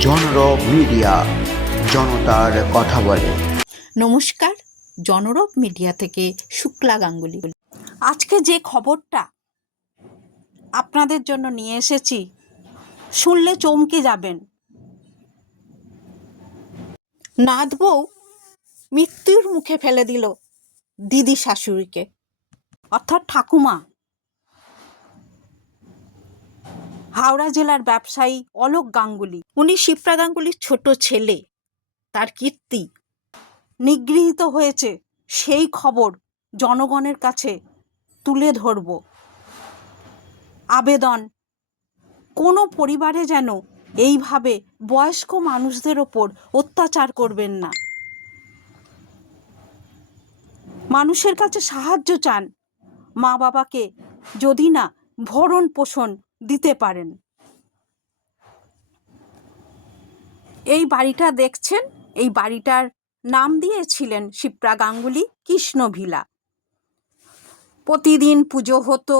জনরব media, জনতার কথা বলে। নমস্কার, জনরব মিডিয়া থেকে শুক্লা গাঙ্গুলি। আজকে যে খবরটা আপনাদের জন্য নিয়ে এসেছি, শুনলে চমকে যাবেন। নাথ বউ মৃত্যুর মুখে ফেলে দিল দিদি শাশুড়িকে। অর্থাৎ ঠাকুমা। হাওড়া জেলার ব্যবসায়ী অলোক গাঙ্গুলি। উনি শিপ্রা গাঙ্গুলির ছোট ছেলে। তার কীর্তি। নিগৃহীত হয়েছে সেই খবর জনগণের কাছে তুলে ধরব। আবেদন। কোনো পরিবারে যেন এইভাবে বয়স্ক মানুষদের ওপর অত্যাচার করবেন না। মানুষের কাছে সাহায্য চান। মা বাবাকে যদি না ভরণ পোষণ দিতে পারেন। এই বাড়িটা দেখছেন? এই বাড়িটার নাম দিয়েছিলেন শিপ্রা গাঙ্গুলি কৃষ্ণভিলা প্রতিদিন পুজো হতো।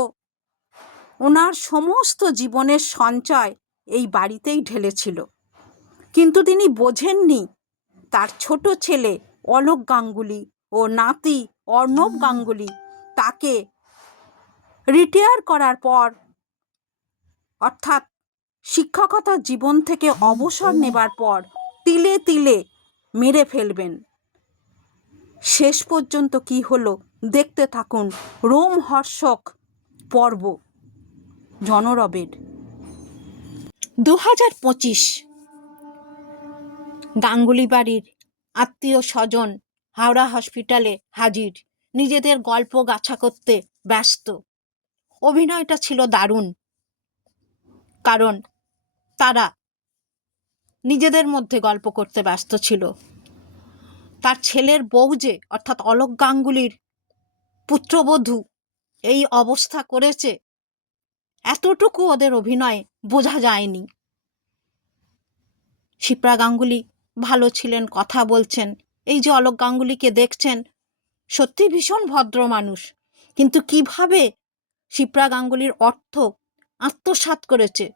ওনার সমস্ত জীবনের সঞ্চয় এই বাড়িতেই ঢেলেছিল। কিন্তু তিনি বোঝেননি তার ছোট ছেলে অলোক গাঙ্গুলি ও নাতি অর্ণব গাঙ্গুলি তাকে রিটায়ার করার পর অর্থাৎ শিক্ষকতার জীবন থেকে অবসর নেবার পর তিলে তিলে মেরে ফেলবেন। শেষ পর্যন্ত কি হলো দেখতে থাকুন রোমহর্ষক পর্ব জনরবের। দু হাজার পঁচিশ গাঙ্গুলি বাড়ির আত্মীয় স্বজন হাওড়া হসপিটালে হাজির নিজেদের গল্প গাছা করতে ব্যস্ত। অভিনয়টা ছিল দারুণ। কারণ তারা নিজেদের মধ্যে গল্প করতে ব্যস্ত ছিল। তার ছেলের বউ যে, অর্থাৎ অলোক গাঙ্গুলির পুত্রবধূ, এই অবস্থা করেছে, এতটুকু ওদের অভিনয় বোঝা যায়নি। শিপ্রা গাঙ্গুলি ভালো ছিলেন, কথা বলছেন, এই যে অলোক গাঙ্গুলিকে দেখছেন, সত্যি ভীষণ ভদ্র মানুষ। কিন্তু কীভাবে শিপ্রা গাঙ্গুলির অর্থ আত্মসাৎ করেছে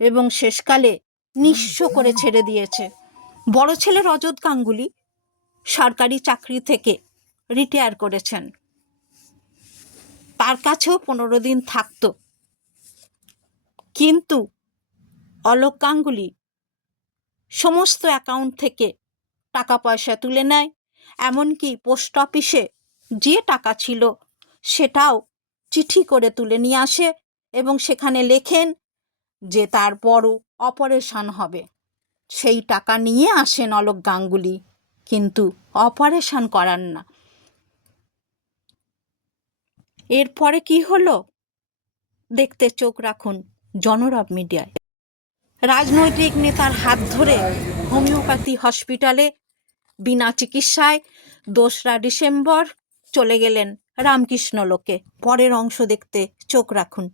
এবং শেষকালে নিঃস্ব করে ছেড়ে দিয়েছে। বড় ছেলে রজত গাঙ্গুলি সরকারি চাকরি থেকে রিটায়ার করেছেন। তার কাছেও পনেরো দিন থাকতো। কিন্তু অলোক গাঙ্গুলি সমস্ত অ্যাকাউন্ট থেকে টাকা পয়সা তুলে নেয়, এমনকি পোস্ট অফিসে যে টাকা ছিল সেটাও চিঠি করে তুলে নিয়ে আসে এবং সেখানে লেখেন যে তার বড় অপারেশন হবে। সেই টাকা নিয়ে আসেন অলোক গাঙ্গুলি, কিন্তু অপারেশন করান না। এরপরে কি হলো? দেখতে চোখ রাখুন জনরব মিডিয়ায়। রাজনৈতিক নেতার হাত ধরে হোমিওপ্যাথি হসপিটালে বিনা চিকিৎসায় দোসরা ডিসেম্বর চলে গেলেন রামকৃষ্ণ লোকে। পরের অংশ দেখতে চোখ রাখুন।